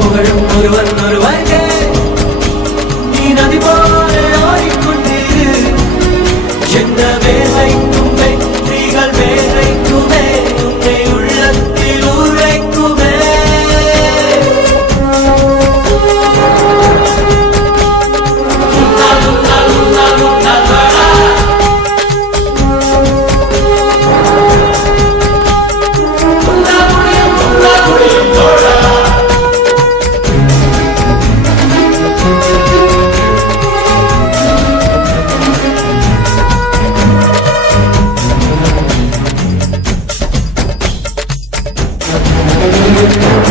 புகழும் ஒருவர் Thank